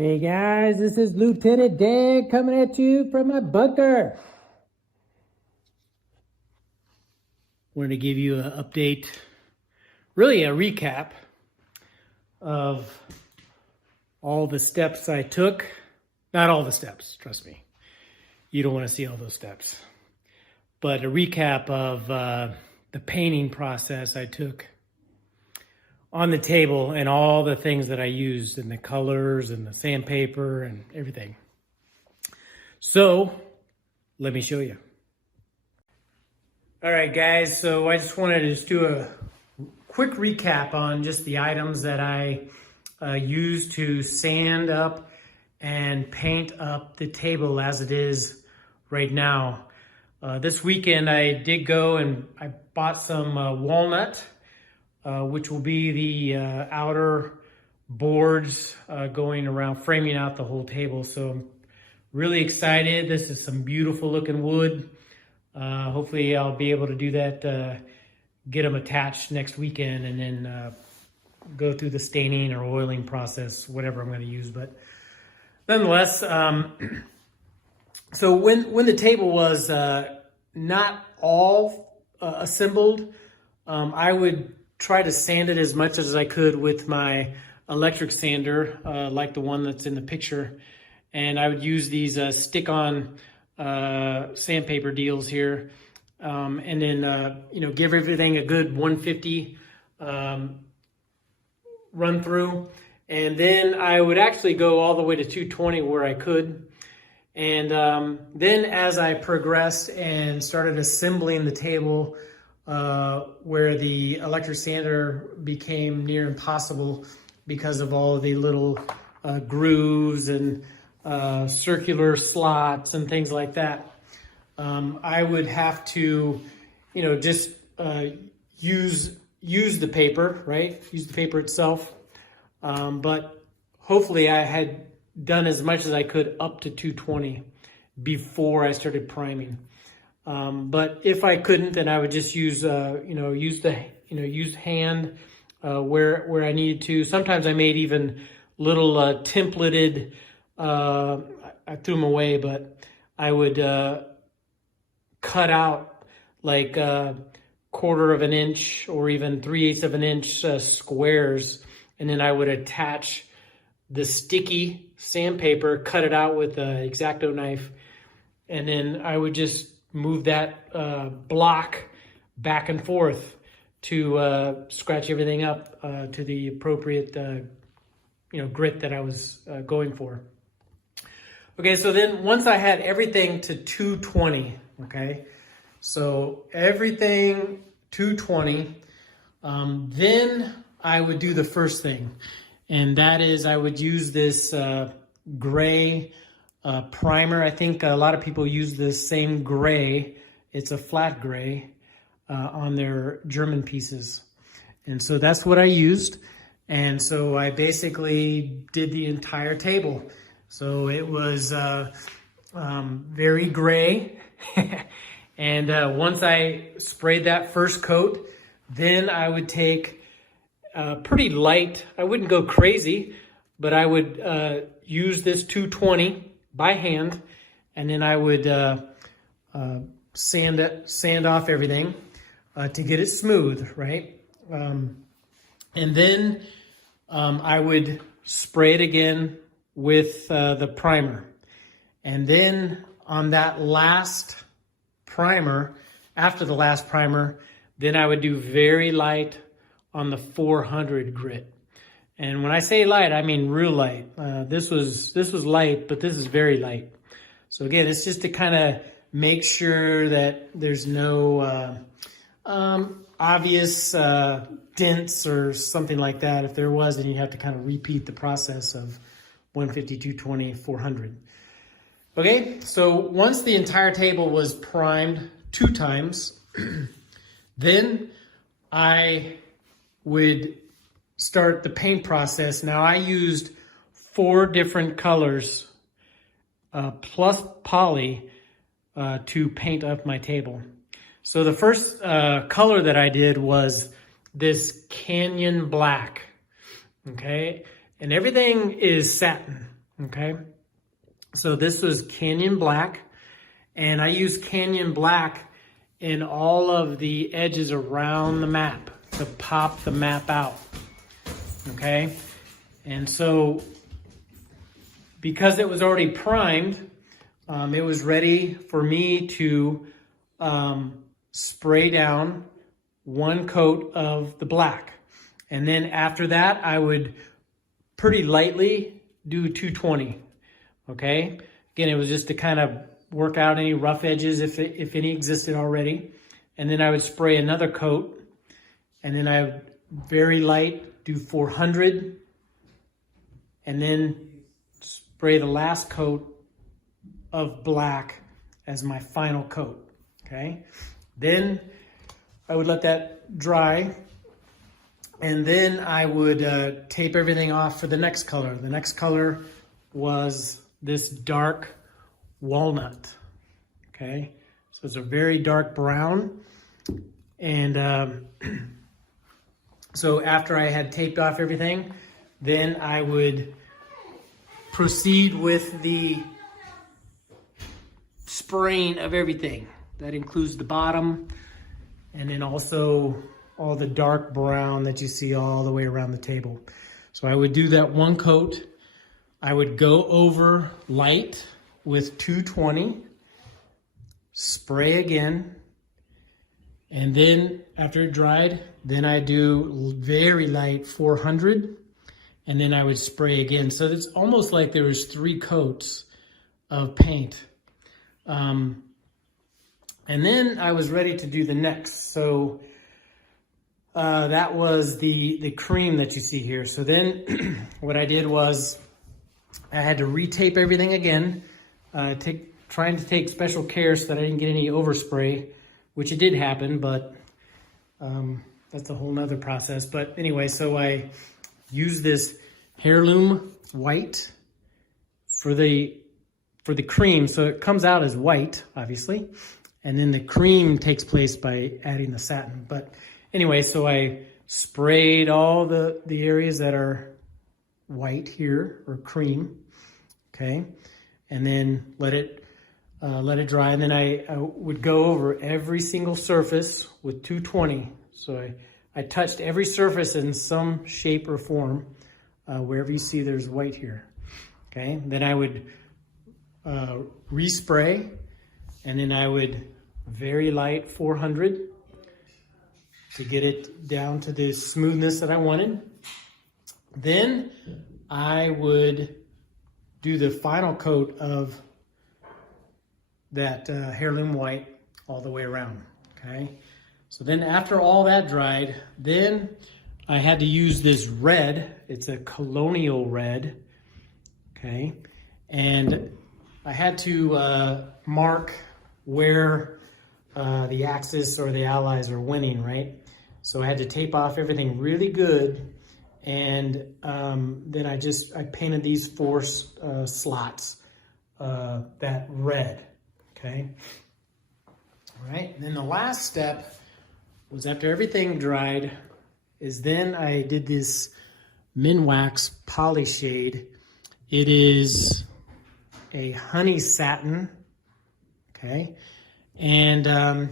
Hey guys, this is Lieutenant Dan coming at you from my bunker. Wanted to give you an update, really a recap of all the steps I took. Not all the steps, trust me. You don't want to see all those steps. But a recap of the painting process I took on the table and all the things that I used and the colors and the sandpaper and everything. So let me show you. All right, guys, so I just wanted to just do a quick recap on just the items that I used to sand up and paint up the table as it is right now. This weekend I did go and I bought some walnut, which will be the outer boards going around, framing out the whole table. So I'm really excited. This is some beautiful looking wood. Hopefully I'll be able to do that, get them attached next weekend, and then go through the staining or oiling process, whatever I'm going to use. But nonetheless, so when the table was not all assembled, I would try to sand it as much as I could with my electric sander, like the one that's in the picture. And I would use these stick-on sandpaper deals here, and then give everything a good 150 run through. And then I would actually go all the way to 220 where I could. And then as I progressed and started assembling the table, where the electric sander became near impossible because of all of the little grooves and circular slots and things like that, I would have to, just use the paper, right? Use the paper itself. But hopefully I had done as much as I could up to 220 before I started priming. But if I couldn't, then I would just use use hand where I needed to. Sometimes I made even little templated. I threw them away, but I would cut out like 1/4 of an inch or even 3/8 of an inch squares, and then I would attach the sticky sandpaper, cut it out with an X-Acto knife, and then I would just move that block back and forth to scratch everything up to the appropriate grit that I was going for. Okay, so then once I had everything to 220, okay, so everything 220, then I would do the first thing, and that is I would use this gray primer. I think a lot of people use this same gray. It's a flat gray on their German pieces. And so that's what I used. And so I basically did the entire table. So it was very gray. And once I sprayed that first coat, then I would take pretty light. I wouldn't go crazy, but I would use this 220 by hand, and then I would sand off everything to get it smooth, right? And then I would spray it again with the primer. And then on that last primer, after the last primer, then I would do very light on the 400 grit. And when I say light, I mean real light. This was light, but this is very light. So again, it's just to kind of make sure that there's no obvious dents or something like that. If there was, then you have to kind of repeat the process of 150, 220, 400. Okay, so once the entire table was primed 2 times, then I would start the paint process. Now I used 4 different colors plus poly to paint up my table. So the first color that I did was this canyon black, okay? And everything is satin, okay? So this was Canyon Black, and I used Canyon Black in all of the edges around the map to pop the map out, okay? And so because it was already primed, it was ready for me to spray down one coat of the black. And then after that, I would pretty lightly do 220, okay? Again, it was just to kind of work out any rough edges if any existed already. And then I would spray another coat, and then I would very light do 400, and then spray the last coat of black as my final coat, okay? Then I would let that dry, and then I would tape everything off for the next color. The next color was this dark walnut, okay? So it's a very dark brown. And so after I had taped off everything, then I would proceed with the spraying of everything. That includes the bottom, and then also all the dark brown that you see all the way around the table. So I would do that one coat. I would go over light with 220, spray again, and then after it dried, then I do very light 400, and then I would spray again. So it's almost like there was 3 coats of paint. And then I was ready to do the next. So that was the cream that you see here. So then what I did was I had to retape everything again, trying to take special care so that I didn't get any overspray, which it did happen, but that's a whole nother process. But anyway, so I used this heirloom white for the cream. So it comes out as white, obviously, and then the cream takes place by adding the satin. But anyway, so I sprayed all the areas that are white here, or cream, okay, and then let it dry. And then I would go over every single surface with 220. So I touched every surface in some shape or form, wherever you see there's white here, okay. Then I would respray, and then I would very light 400 to get it down to the smoothness that I wanted. Then I would do the final coat of that heirloom white all the way around, okay? So then after all that dried, then I had to use this red. It's a colonial red, okay? And I had to mark where the Axis or the Allies are winning, right? So I had to tape off everything really good, and then I painted these 4 slots that red, okay? All right, and then the last step was, after everything dried, is then I did this Minwax Poly Shade. It is a honey satin, okay? And I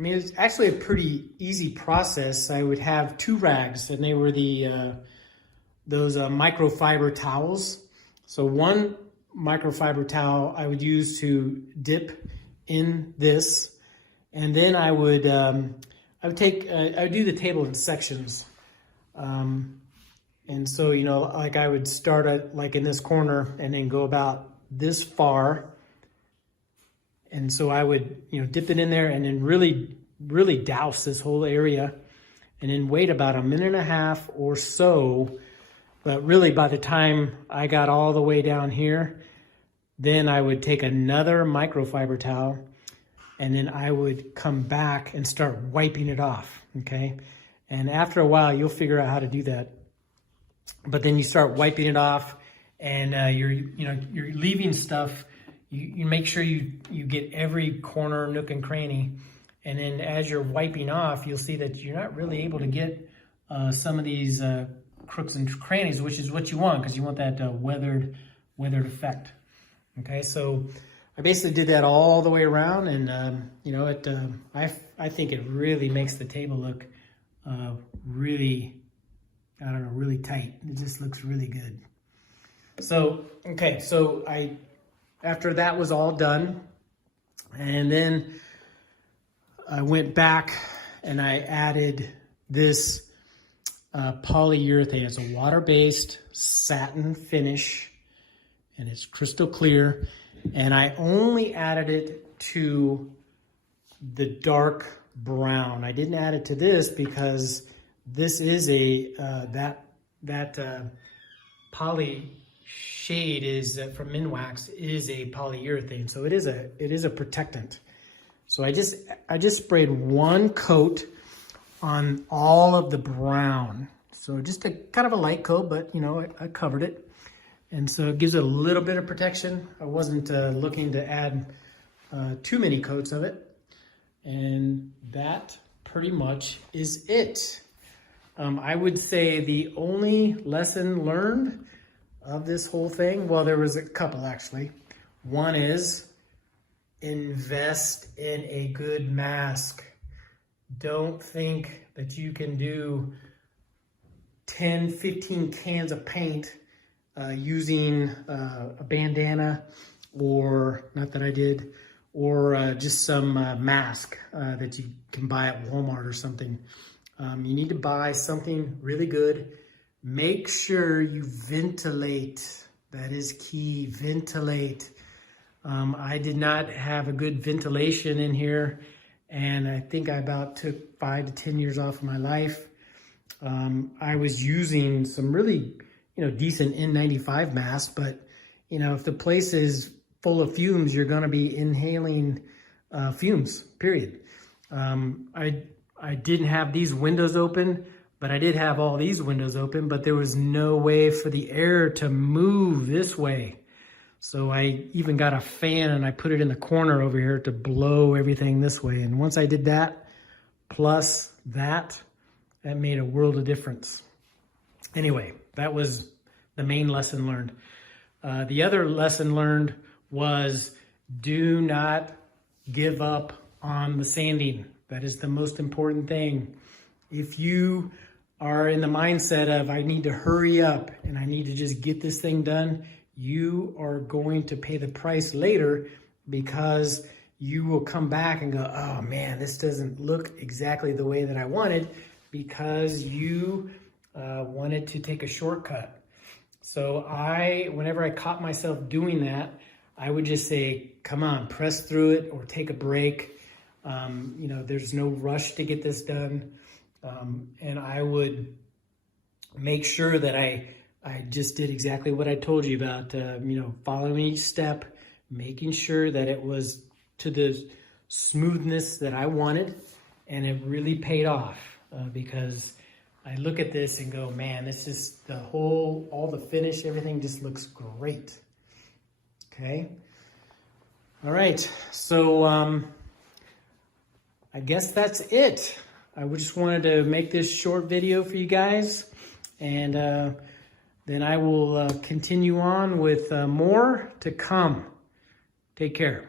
mean, it's actually a pretty easy process. I would have 2 rags, and they were those microfiber towels. So one microfiber towel I would use to dip in this, and then I would do the table in sections. And so, you know, like I would start at like in this corner and then go about this far. And so I would, you know, dip it in there and then really douse this whole area, and then wait about 1.5 minutes or so. But really, by the time I got all the way down here, then I would take another microfiber towel, and then I would come back and start wiping it off, okay? And after a while, you'll figure out how to do that. But then you start wiping it off, and you're leaving stuff. You make sure you get every corner, nook, and cranny. And then as you're wiping off, you'll see that you're not really able to get some of these crooks and crannies, which is what you want, because you want that weathered weathered effect. Okay, so I basically did that all the way around, and you know, I think it really makes the table look really, I don't know, really tight. It just looks really good. So, okay, so after that was all done, and then I went back and I added this polyurethane. It's a water-based satin finish, and it's crystal clear. And I only added it to the dark brown. I didn't add it to this because this is a that poly shade is from Minwax is a polyurethane, so it is a protectant. So I just sprayed one coat on all of the brown. So just a kind of a light coat, but you know, I covered it. And so it gives it a little bit of protection. I wasn't looking to add too many coats of it. And that pretty much is it. I would say the only lesson learned of this whole thing, well, there was a couple actually. One is invest in a good mask. Don't think that you can do 10, 15 cans of paint using a bandana, or not that I did, or just some mask that you can buy at Walmart or something. You need to buy something really good. Make sure you ventilate. That is key, ventilate. I did not have a good ventilation in here, and I think I about took 5 to 10 years off of my life. I was using some really, you know, decent N95 masks, but you know, if the place is full of fumes, you're going to be inhaling fumes, period. I didn't have these windows open, but I did have all these windows open, but there was no way for the air to move this way. So I even got a fan and I put it in the corner over here to blow everything this way. And once I did that, plus that made a world of difference. Anyway, that was the main lesson learned. The other lesson learned was do not give up on the sanding. That is the most important thing. If you are in the mindset of I need to hurry up and I need to just get this thing done, you are going to pay the price later, because you will come back and go, oh man, this doesn't look exactly the way that I wanted, because you wanted to take a shortcut. So whenever I caught myself doing that, I would just say, come on, press through it or take a break. You know, there's no rush to get this done. And I would make sure that I just did exactly what I told you about, you know, following each step, making sure that it was to the smoothness that I wanted. And it really paid off because I look at this and go, man, this is all the finish, everything just looks great. Okay. All right. So I guess that's it. I just wanted to make this short video for you guys, and then I will continue on with more to come. Take care.